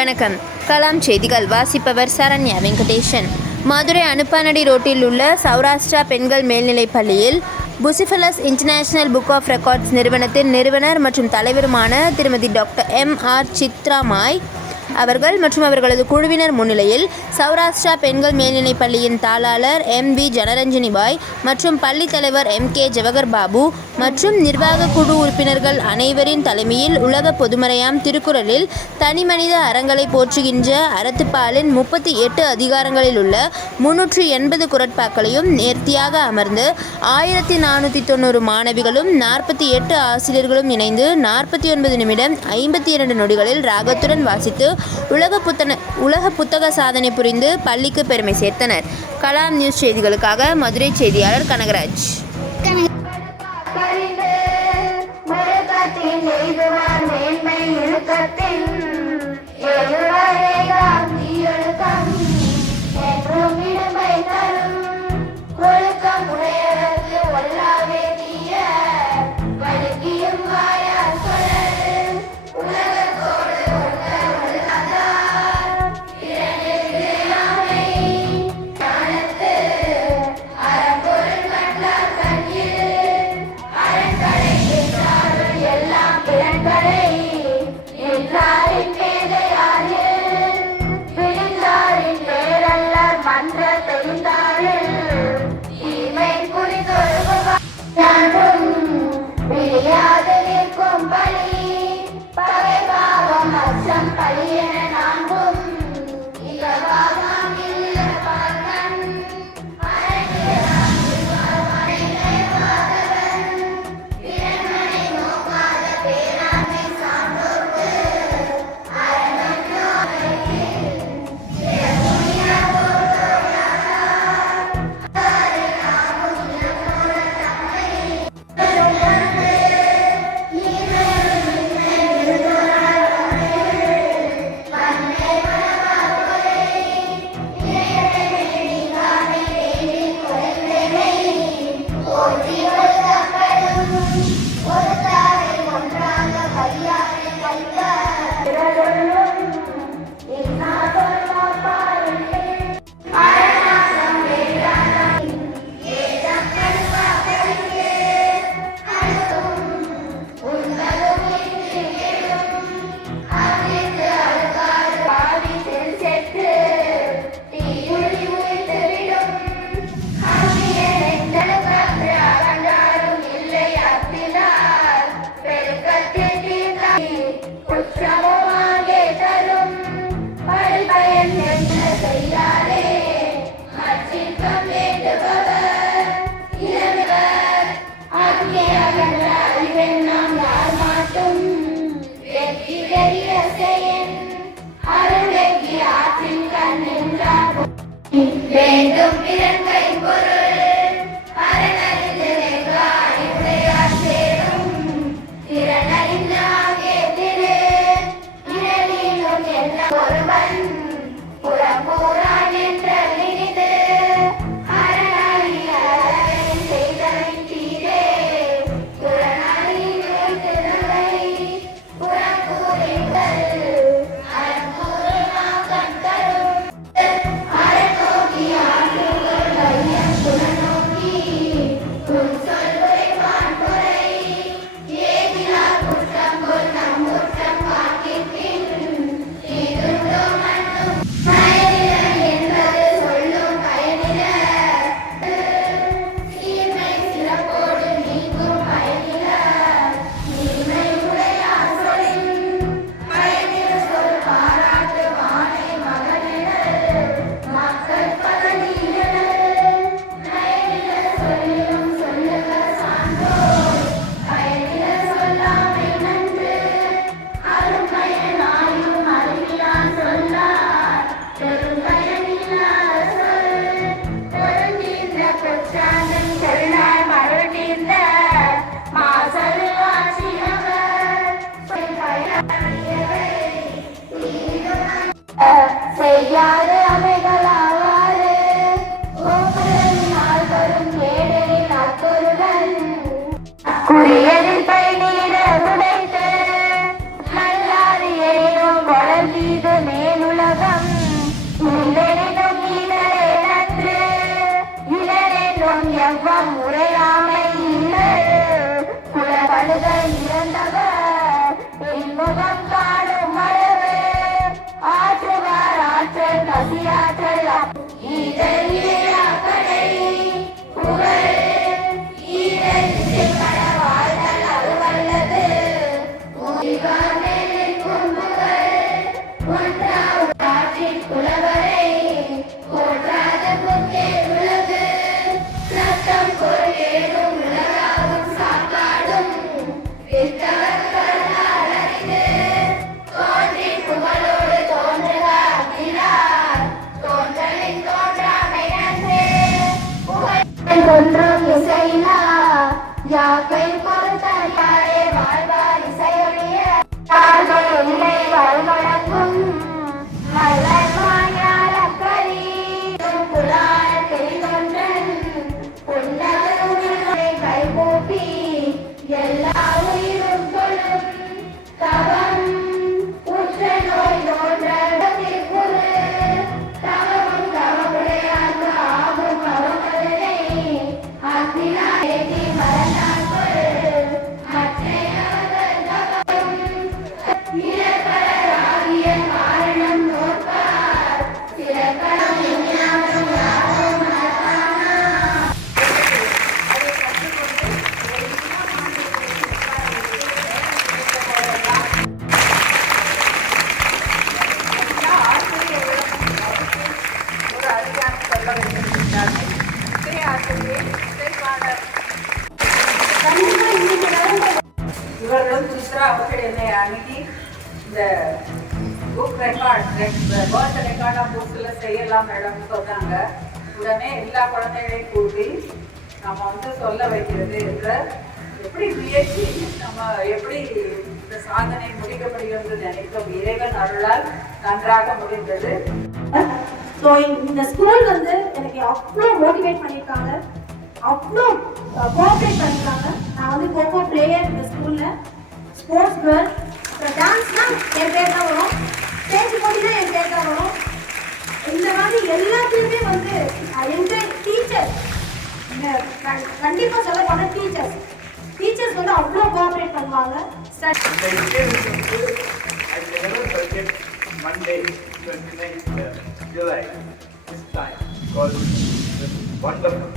வணக்கம். கலாம் செய்திகள் வாசிப்பவர் சரண்யா வெங்கடேஷன் மதுரை அனுப்பானடி ரோட்டில் உள்ள சௌராஷ்டிரா பெண்கள் மேல்நிலைப் பள்ளியில் Bucephalus international book of records நிறுவனத்தின் நிறுவனர் மற்றும் தலைவருமான திருமதி டாக்டர் எம். ஆர். சித்ராமாய் அவர்கள் மற்றும் அவர்களது குழுவினர் முன்னிலையில் சௌராஷ்டிரா பெண்கள் மேல்நிலைப் பள்ளியின் தாளாளர் எம். வி. ஜனரஞ்சனி பாய் மற்றும் பள்ளித் தலைவர் எம். கே. ஜவஹர் பாபு மற்றும் நிர்வாக குழு உறுப்பினர்கள் அனைவரின் தலைமையில் உலக பொதுமறையாம் திருக்குறளில் தனிமனித அறங்களை போற்றுகின்ற அறத்துப்பாலின் முப்பத்தி எட்டு அதிகாரங்களில் உள்ள முன்னூற்றி எண்பது குரட்பாக்களையும் நேர்த்தியாக அமர்ந்து ஆயிரத்தி நானூற்றி தொண்ணூறு மாணவிகளும் நாற்பத்தி எட்டு ஆசிரியர்களும் இணைந்து நாற்பத்தி ஒன்பது நிமிடம் ஐம்பத்தி இரண்டு நொடிகளில் ராகத்துடன் வாசித்து உலக புத்தன உலக புத்தக சாதனை புரிந்து பள்ளிக்கு பெருமை சேர்த்தனர். கலாம் நியூஸ் செய்திகளுக்காக மதுரை செய்தியாளர் கனகராஜ். எழுதுவார் மேன்மை இழுக்கத்தின் எழுவரே வேண்டும் Sandra இவர்களும் சுத்ரா அவர்கள் என்னை அணுகி இந்த புக் ரெக்கார்ட் பேர்த் ரெக்கார்ட் புக்கில் செய்யலாம் மேடம் சொன்னாங்க. உடனே எல்லா குழந்தைகளையும் கூட்டி நம்ம வந்து சொல்ல வைக்கிறது என்ற எப்படி முயற்சி நம்ம எப்படி இந்த சாதனை என்று நினைக்கும் இறைவன் அருளால் நன்றாக முடிந்தது. ஸோ இந்த ஸ்கூல் வந்து எனக்கு அவ்வளோ மோட்டிவேட் பண்ணியிருக்காங்க அவ்வளோ கோஆப்ரேட் பண்ணியிருக்காங்க நான் வந்து கோகோ பிளேயர் இந்த ஸ்கூலில் ஸ்போர்ட்ஸ் கேர்ள் அப்புறம் டான்ஸ்னா என் பேர் தான் வரும் ஸ்டேஜ் போட்டினா என் பேர் தான் வரும் இந்த மாதிரி எல்லாத்துலேயுமே வந்து எந்த டீச்சர் கண்டிப்பாக சொல்ல போனால் டீச்சர்ஸ் டீச்சர்ஸ் வந்து அவ்வளோ கோஆப்ரேட் பண்ணுவாங்க sir Monday, 29th July, this time, because it was wonderful.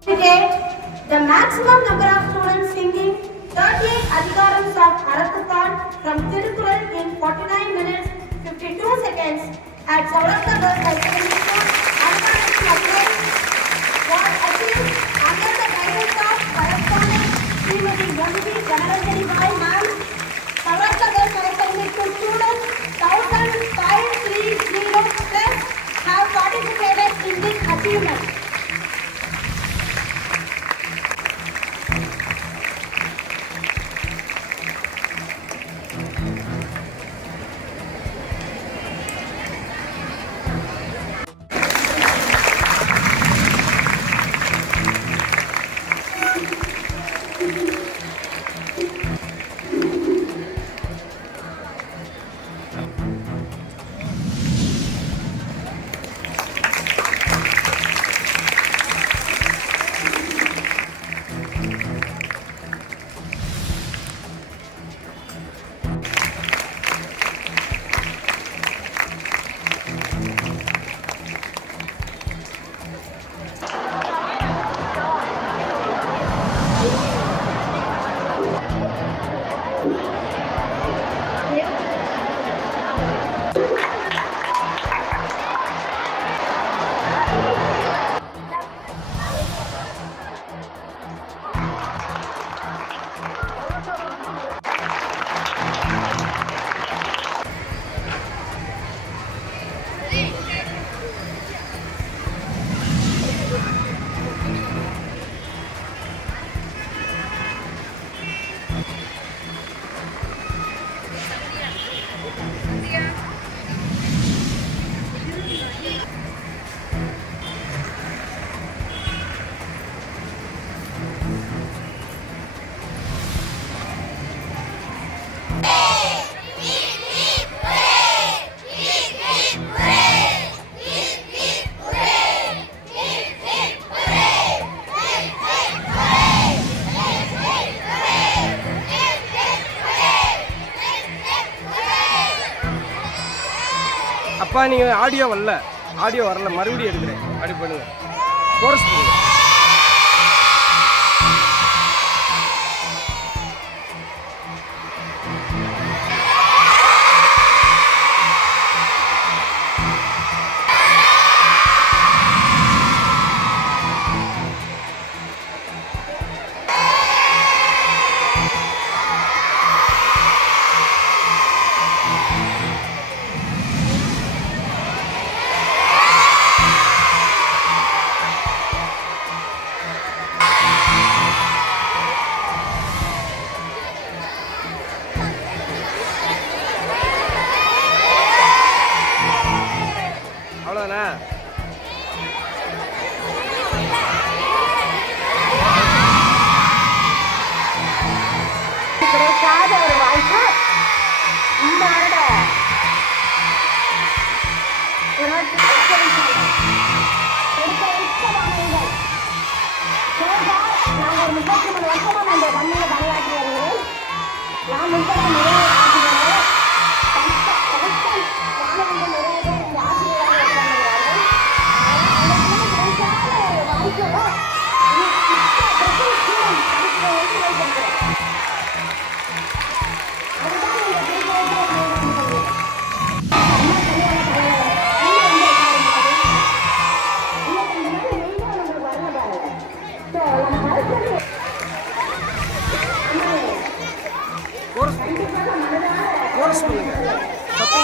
Today, the maximum number of students singing 38 Adhikarams of Arathukan from Tirukural in 49 minutes 52 seconds আর পড়াশোনা Thank you. நீங்கள் audio வரல. Audio வரல. மறுபடியும் எடுக்கிறேன். அப்படி பண்ணுங்க. கோரஸ் பண்ணுங்க. நாங்கள் Orospu'yum. Kapı